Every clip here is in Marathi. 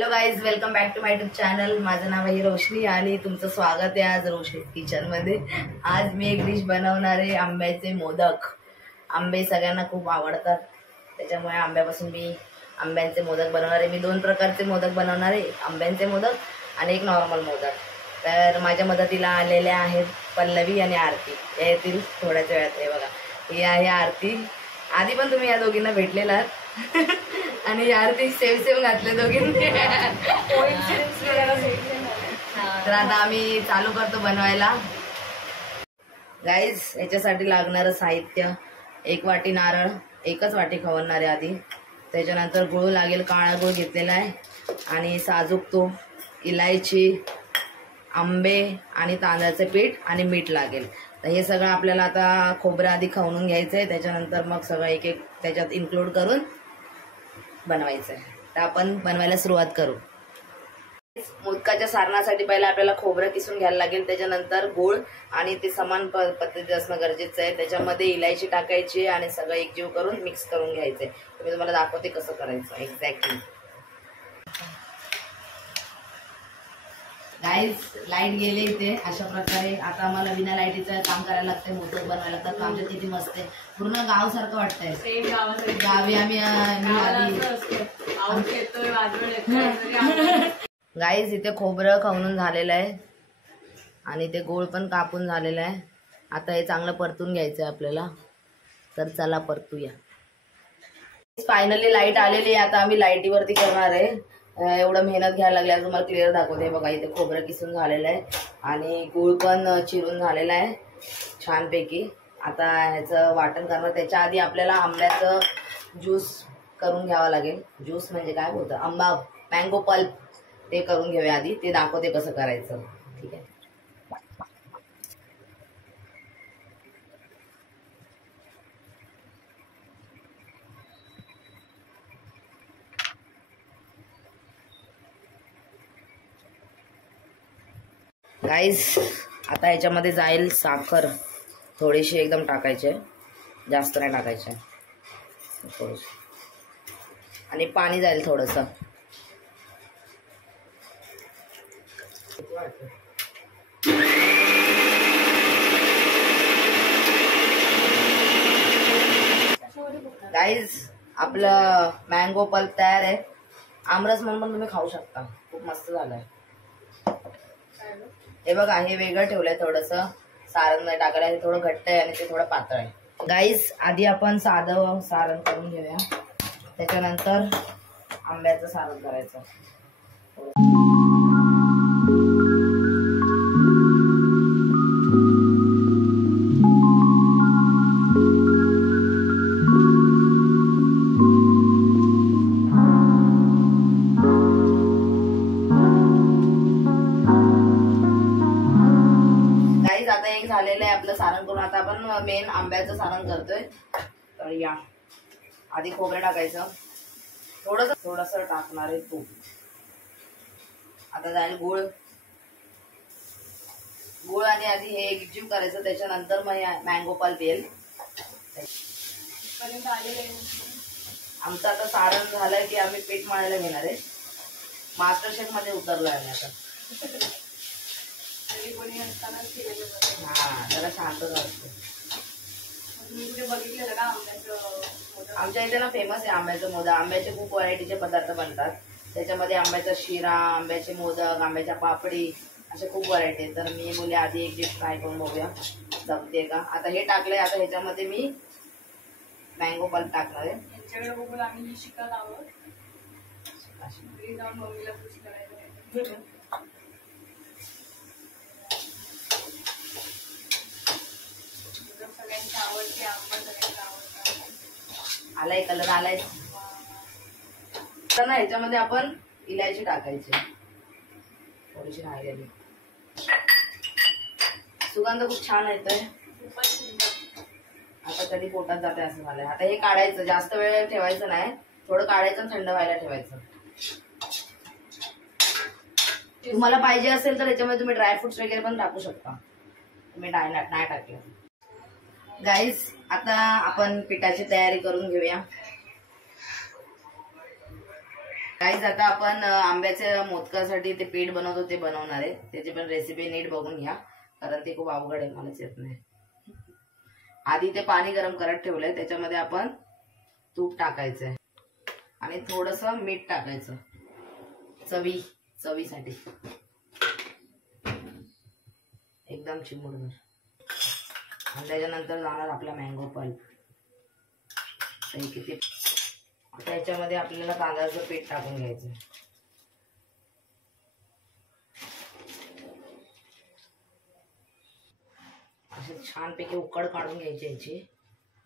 Hello guys, welcome back to my YouTube channel. माझं नाव आहे रोशनी आणि तुमचं स्वागत आहे आज रोशनी किचन मध्ये। आज मी एक डिश बनवणार आहे, आंब्याचे मोदक। आंबे सगळ्यांना खूप आवडतात, त्याच्यामुळे आंब्यापासून मी आंब्यांचे मोदक बनवणार आहे। मी दोन प्रकारचे मोदक बनवणार आहे, आंब्यांचे मोदक आणि एक नॉर्मल मोदक। तर माझ्या मदतीला आलेल्या आहेत पल्लवी आणि आरती। येतील थोड्याच वेळात। हे बघा, ही आहे आरती। आधी पण तुम्ही या दोघींना भेटलेला आणि यार ते सेम घातले दोघींनी। तर आता आम्ही चालू करतो बनवायला। गाईज, याच्यासाठी लागणारं साहित्य: एक वाटी नारळ, एकच वाटी खवणणार आहे आधी। त्याच्यानंतर गुळ लागेल, काळा गुळ घेतलेला आहे, आणि साजूक तूप, इलायची, आंबे आणि तांदळाचे पीठ आणि मीठ लागेल। तर हे सगळं आपल्याला आता खोबरं आधी खवणून घ्यायचं आहे, त्याच्यानंतर मग सगळं एक एक त्याच्यात इन्क्लूड करून बनवायचं आहे। तर आपण बनवायला सुरुवात करू। मोदकाच्या सारणासाठी पहिला आपल्याला खोबरं किसून घ्यायला लागेल, त्याच्यानंतर गूळ, आणि ते समान पद्धतीत असणं गरजेचं आहे। त्याच्यामध्ये इलायची टाकायची आणि सगळं एकजीव करून मिक्स करून घ्यायचंय। मी तुम्हाला दाखवते कसं करायचं एक्झॅक्टली। गाईज, लाईट गेले इथे अशा प्रकारे। आता आम्हाला बिना लाईटीचं काम करायला लागतंय मोदक बनवायला। तर आमच्या किती मस्त आहे, पूर्ण गाव सारखं वाटतंय। गावी आम्ही गाईज, इथे खोबरं खवणून झालेलं आहे आणि ते गोळ पण कापून झालेलं आहे। आता हे चांगलं परतून घ्यायचं आहे आपल्याला। तर चला परतूया। फायनली लाईट आलेली आहे, आता आम्ही लाईटीवरती करणार आहे। एवढं मेहनत घ्यायला लागल्या, तुम्हाला क्लिअर दाखवते। बघा, इथे खोबरं किसून झालेलं आहे आणि गूळ पण चिरून झालेला आहे छानपैकी। आता ह्याचं वाटण करणार। त्याच्या आधी आपल्याला आंब्याचं ज्यूस करून घ्यावं लागेल। ज्यूस म्हणजे काय बोलतं, आंबा, मँगो पल्प, ते करून घेऊया आधी। ते दाखवते कसं करायचं, ठीक आहे। गाईज, आता ह्याच्यामध्ये जाईल साखर, थोडीशी एकदम टाकायची, जास्त नाही टाकायची, थोडीशी, आणि पाणी जाईल थोडंसं। गाईज, आपलं मँगो पल्प तयार आहे। आमरस म्हणून पण तुम्ही खाऊ शकता, खूप मस्त झालंय। हे बघा, हे वेगळं ठेवलंय थोडंसं, सारण नाही टाकायला। हे थोडं घट्ट आहे आणि ते थोडं पातळ आहे। गाईज, आधी आपण साधं सारण करून घेऊया, त्याच्यानंतर आंब्याचं सारण करायचं। आता एक झालेलं आहे आपलं सारण करून। आता आपण मेन आंब्याचं सारण करतोय। तर या, आधी खोबरं टाकायचं, थोडस टाकणार आहे तूप। आता जाईल गुळ, आणि आधी हे एकजीव करायचं, त्याच्यानंतर मग मँगो पल्प येईल। आमचं आता सारण झालंय की आम्ही पीठ मळायला घेणार आहे। मास्टर शेफ मध्ये उतरलोय आम्ही आता। हा, जरा शांत असतो। आमच्या इथे ना फेमस आहे आंब्याचं मोदक। आंब्याचे खूप व्हरायटीचे पदार्थ बनतात, त्याच्यामध्ये आंब्याचा शिरा, आंब्याचे मोदक, आंब्याच्या पापडी, असे खूप व्हरायटी आहेत। तर मी बोलले आधी एक डिश ट्राय करून बघूया जमते का। आता हे टाकलंय, आता ह्याच्यामध्ये मी मँगो पल्प टाकणार आहे। आलाय कलर, आलाय तर ना। ह्याच्यामध्ये आपण इलायची टाकायची, थोडीशी राहिलेली। सुगंध खूप छान येतोय, आता कधी पोटात जाते असं झालंय। आता हे काढायचं, जास्त वेळ ठेवायचं नाही, थोडं काढायचं आणि थंड व्हायला ठेवायचं। तुम्हाला पाहिजे असेल तर ह्याच्यामध्ये तुम्ही ड्रायफ्रुट्स वगैरे पण टाकू शकता, तुम्ही नाही टाकलं। गाईज, आता आपण पिठाची तयारी करून घेऊया। गाईज आता आपण आंब्याच्या मोदकासाठी ते पीठ बनवतो ते बनवणार आहे. त्याची पण रेसिपी नीट बघून घ्या, कारण ते खूप अवघड आहे, मलाच येत नाही. आधी ते पाणी गरम करत ठेवलंय, त्याच्यामध्ये आपण तूप टाकायचंय आणि थोडंसं मीठ टाकायचं चवीसाठी, एकदम चिमूटभर. आणि त्याच्यानंतर जाणार आपला मँगो पल्प. किती त्याच्यामध्ये आपल्याला तांदळाचं पीठ टाकून घ्यायचं. असे छानपैकी उकड काढून घ्यायची याची,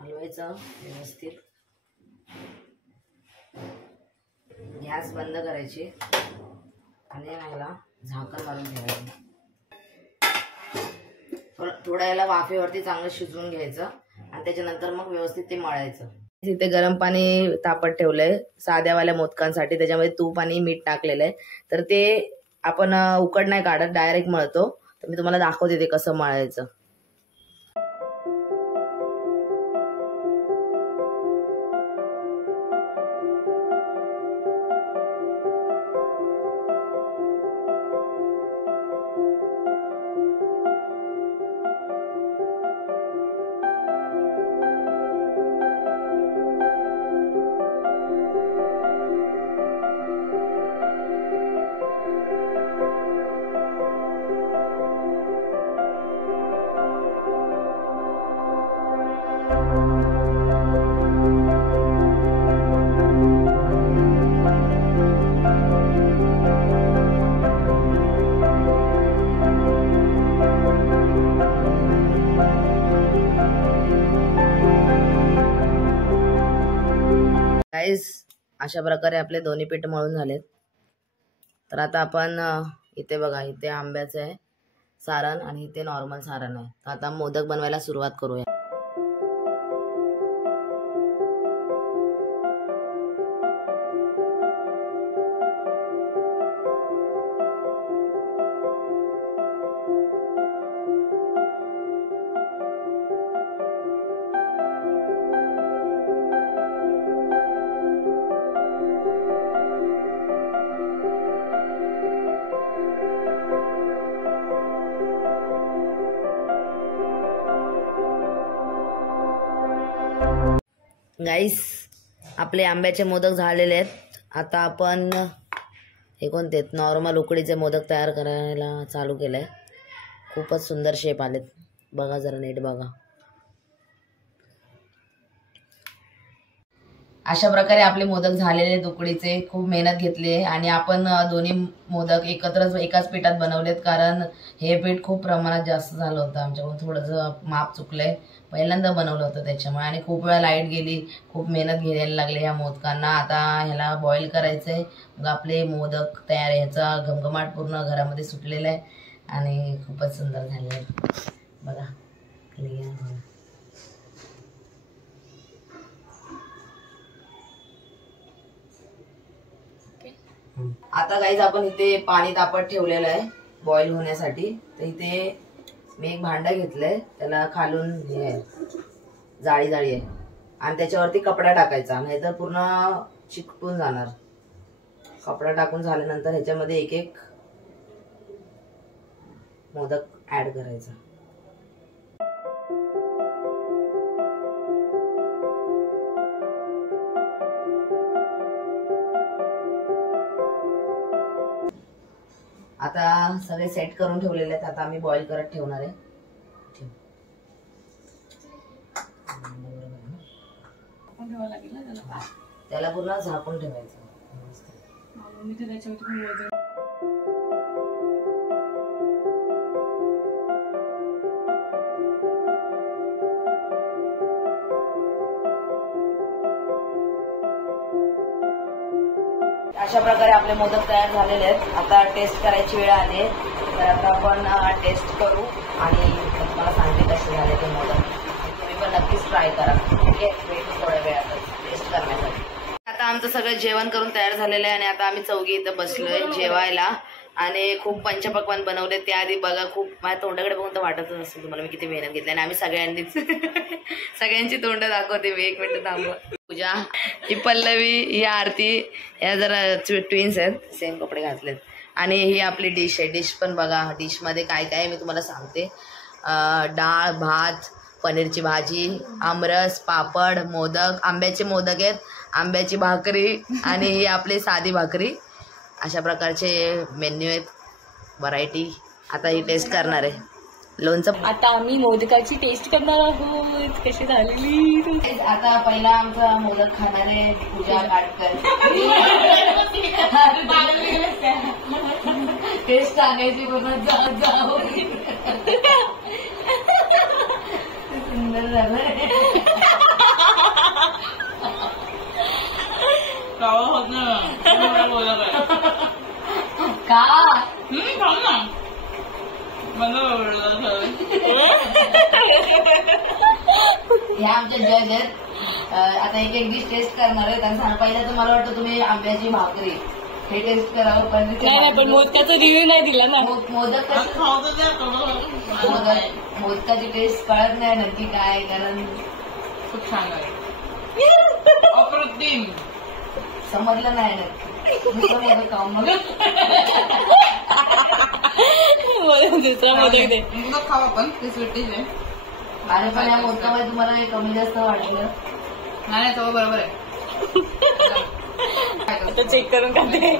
हलवायचं व्यवस्थित. गॅस बंद करायची आणि याला झाकण मारून ठेवायचं. थोडा याला वाफेवरती चांगलं शिजवून घ्यायचं आणि त्याच्यानंतर मग व्यवस्थित ते मळायचं. इथे गरम पाणी तापत ठेवलंय साध्यावाल्या मोदकांसाठी, त्याच्यामध्ये तूप आणि मीठ टाकलेलं आहे. तर ते आपण उकड नाही काढत, डायरेक्ट मळतो. तर मी तुम्हाला दाखवते ते कसं मळायचं. अशा प्रकारे आपले दोन्ही पीठ मळून झालेत. तर आता आपण इथे बघा, इथे आंब्याचं आहे सारण आणि इथे नॉर्मल सारण आहे. तर आता मोदक बनवायला सुरुवात करूया. गाईस, आपले आंब्याचे मोदक झालेले आहेत. आता आपण हे कोणते नॉर्मल उकडीचे मोदक तयार करायला चालू केलंय. खूपच सुंदर शेप आलेत, बघा जरा नीट बघा. अशा प्रकारे आपले मोदक झालेले आहेत उकडीचे. खूप मेहनत घेतली आहे आणि आपण दोन्ही मोदक एकत्रच एकाच पिठात बनवलेत, कारण हे पीठ खूप प्रमाणात जास्त झालं होतं. आमच्याकडून थोडंसं माप चुकलंय, पहिल्यांदा बनवलं होतं त्याच्यामुळे. आणि खूप वेळा लाईट गेली, खूप मेहनत घ्यायला लागली ह्या मोदकांना. आता ह्याला बॉईल करायचंय, मग आपले मोदक तयार. ह्याचा घमघमाट पूर्ण घरामध्ये सुटलेला आहे आणि खूपच सुंदर झाले आहेत बघा. क्लिअर. आता गाईज आपण इथे पाणी तापत ठेवलेलं आहे बॉईल होण्यासाठी. तर इथे मी एक भांडं घेतलंय, त्याला खालून हे जाळी आहे आणि त्याच्यावरती कपडा टाकायचा, नाहीतर पूर्ण चिकटून जाणार. कपडा टाकून झाल्यानंतर ह्याच्यामध्ये एक एक मोदक ऍड करायचा. आता सगळे सेट करून ठेवलेले आहेत. आता आम्ही बॉईल करत ठेवणार आहे. त्याला पूर्ण झाकून ठेवायचं. अशा प्रकारे आपले मोदक तयार झालेले आहेत. आता टेस्ट करायची वेळ आली आहे, तर आता आपण टेस्ट करू आणि तुम्हाला सांगते कसे झाले ते मोदक. तुम्ही पण नक्कीच ट्राय करा. ओके, भेटू थोड्या वेळातच टेस्ट करण्यासाठी. आता आमचं सगळं जेवण करून तयार झालेलं आहे आणि आता आम्ही चौघी इथं बसलोय जेवायला. आणि खूप पंचपक्वान बनवले. त्याआधी बघा, खूप माझ्या तोंडाकडे बघून तर वाटतच नसेल तुम्हाला मी किती मेहनत घेतली. आणि आम्ही सगळ्यांनीच सगळ्यांची तोंड दाखवते मी. 1 मिनिट थांबवा. पूजा, ही पल्लवी, ही आरती, या जरा ट्विन्स आहेत, सेम कपडे घातलेत. आणि ही आपली डिश आहे. डिश पण बघा, डिशमध्ये काय काय आहे मी तुम्हाला सांगते. डाळ, भात, पनीरची भाजी, आमरस, पापड, मोदक, आंब्याचे मोदक आहेत, आंब्याची भाकरी आणि ही आपली साधी भाकरी. अशा प्रकारचे मेन्यू आहेत, व्हरायटी. आता ही टेस्ट करणार आहे. लोणचं. आता आम्ही मोदकाची टेस्ट करणार आहोत, कशी झालेली. आता पहिला आमचा मोदक खाणारे पूजा काटकर. टेस्ट सांगायची पूर्ण जाऊ. सुंदर झालं का? ह्या आमच्या जज आहेत. आता एक एक डिश टेस्ट करणार आहे. त्यांना सांग पहिला तर मला वाटतं तुम्ही आंब्याची भाकरी हे टेस्ट करावं. पण मोदकाचा रिव्ह्यू नाही दिला ना. मोदक मोदकाची टेस्ट कळत नाही नक्की काय, कारण खूप छान आहे. अप्रतिम. समजलं नाही नक्की. मी पण याला खाऊन मग दुसरा मोदक दे. मोदक खावा पण ते स्वीटिश आहे. आणि पण या मोदकामध्ये तुम्हाला हे कमी जास्त वाटलं नाही, तो बरोबर आहे. आता चेक करून खाते.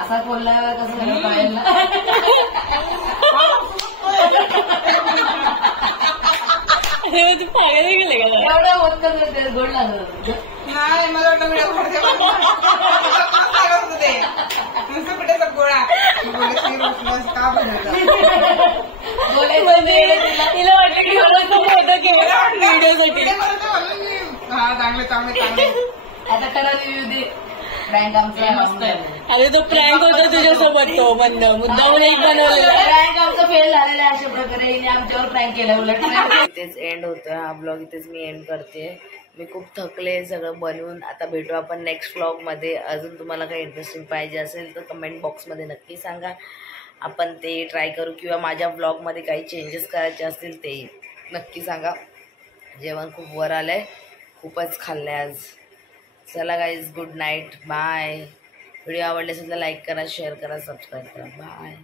असा खोलला कसं झालं कळेल ना. पाहायला गेले का एवढं मोदकाचं गोड लागलं. नाही, मला वाटलं व्हिडिओ होते नुसतं पिठाचा गोळा का बनवलं. तिला वाटलं की मोदक व्हिडिओसाठी. हा, चांगले चांगले चांगले. आता खरं रिव्ह्यू दे. प्रँक आमचा अरे तो प्रँक होता तुझ्यासोबत, तो बंद मुद्दाम एक बनवलेला. प्रँक आमचा फेल झालेला आहे. अशा प्रकारे हिने आमच्यावर प्रँक केला. उलट इथेच एंड होतोय हा ब्लॉग. इथेच मी एंड करते. मी खूप थकले सगळं बनवून. आता भेटू आपण नेक्स्ट व्लॉगमध्ये. अजून तुम्हाला काही इंटरेस्टिंग पाहिजे असेल तर कमेंट बॉक्समध्ये नक्की सांगा. आपण ते ट्राय करू, किंवा माझ्या ब्लॉगमध्ये काही चेंजेस करायचे असतील तेही नक्की सांगा. जेवण खूप वर आलं आहे, खूपच खाल्लं आहे आज. चला guys, good night, bye. Video आवडले असेल तर लाईक करा, शेअर करा, सबस्क्राईब करा. बाय.